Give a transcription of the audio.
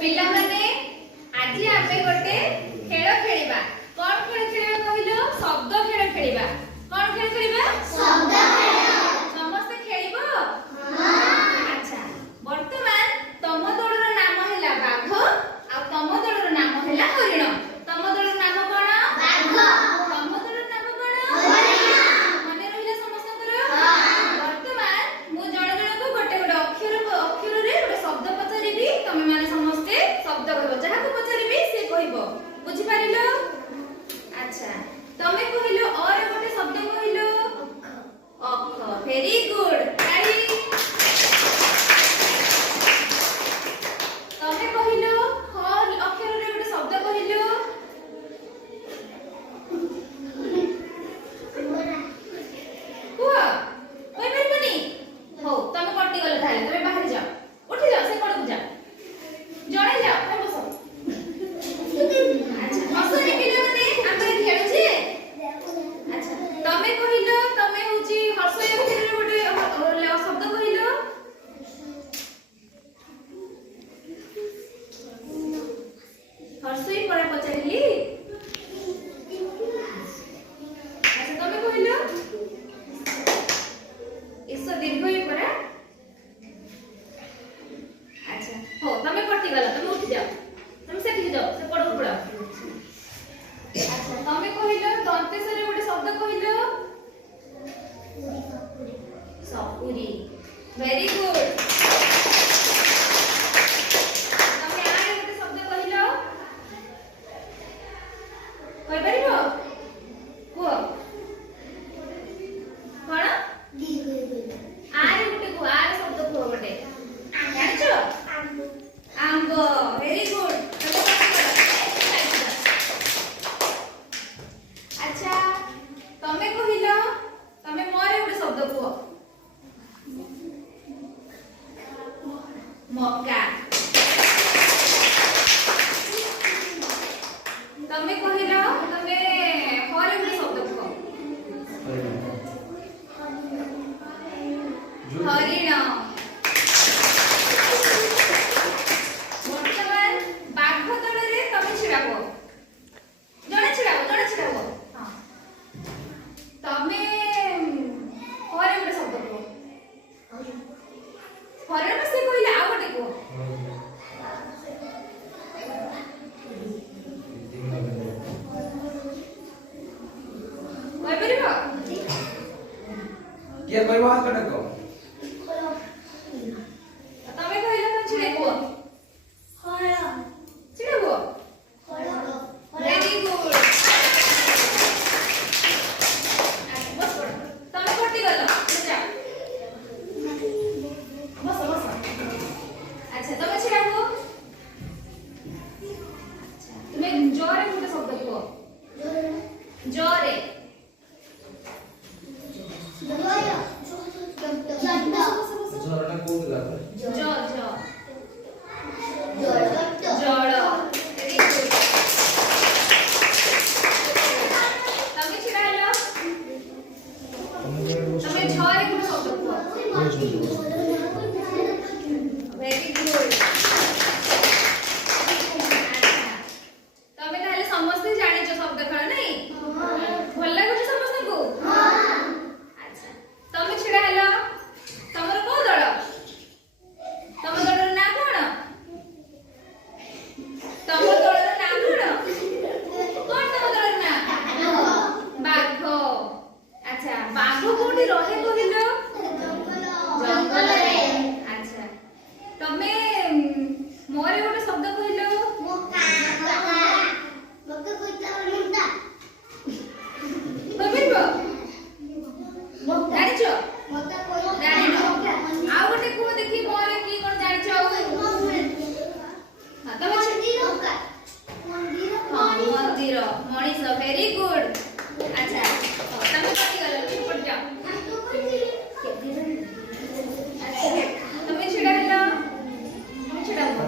पिला माने आज आमे गोटे खेल खेलिबा कोन खेल खेलिबा कहिलो शब्द खेल खेलिबा कोन खेल खेलिबा शब्द खेल समस्त खेलिबो हां अच्छा वर्तमान तम दलर नाम हैला बाघ आ तम दलर नाम हैला हरिण तम दलर नाम कोन बाघ तम दलर नाम कोन हरिण माने रहिला समस्तकर हां वर्तमान मु जण जण को गोटे गोटे अक्षर रे गोटे शब्द पचारिबी तमे माने समस्ते शब्द कहबो जहा को पचारिबी से कहबो बुझि पारिलो अच्छा तमे कहिलो और गोटे शब्द कहिलो अख वेरी गुड ताली तमे कहिलो ख अक्षर रे गोटे शब्द कहिलो कुआ कोई परबनी हो तमे कटि गले थाले तमे बाहर जाओ उठी जाओ से कोड जा जणे जाओ भाई बसो अच्छा हसनी पिले माने आमे खेलु जे अच्छा तमे कहिलो तमे होची हसय अक्षर रे गोटे शब्द कहिलो हसई परा पचारिली अच्छा तमे कहिलो इस दीर्घई परा अच्छा हो तमे कटि गला तमे उठ जाओ तमे सेठी जाओ से पड़ो पड़ा अच्छा तमे कहिलो दंतेश रे गोटे शब्द कहिलो सपुरी वेरी गुड तमे आरे गोटे शब्द कहिलो कहि परिबो को कोन आरे गोटे को आरे शब्द को गोटे जानिचो आंबो वेरी गुड अच्छा तमे कहिलो तमे मोरे गोटे शब्द को मक्का तमे कहिलो तमे हरे गोटे शब्द को हरिण वर्तमान बाघ दलरे तमे छिड़ाबो जणे छिड़ाबो हां तमे हरे गोटे शब्द को हरिण में से कहिला आ गोटे को कोइ परिबो ये कोई बात कर को तमे कहिला त छिड़ाबो छिड़ाबो वेरी गुड बस पड़ तमे कटि गलो जा बस अच्छा तमे छिड़ाबो अच्छा तुमे जोरे गोटे शब्द को जोरे जोरना कोड लाग जो जड़ वेरी गुड तमे छिड़ाइलो तमे झरे गुण शब्द को वेरी गुड तमे ताले समस्त जानिचो शब्द खेल नहीं भल लागुछ समस्त को हां अच्छा तमे छिड़ाइलो तमर को दळ तम दळर ना कोन तम दळर ना कोन तम दळर ना बाघ अच्छा बाघ कोठी रहे कहिलो जंगल रे अच्छा तमे मोरे गोटे शब्द कहिलो कहिबो जानिचो जानिनो आ गोटे को देखि मोरे की कोन जानिचो हां तमे मंदिर मनीष वेरी गुड अच्छा तमे कटि गलो पड़ जाओ अच्छा तमे छिड़ाइलो छिड़ाबो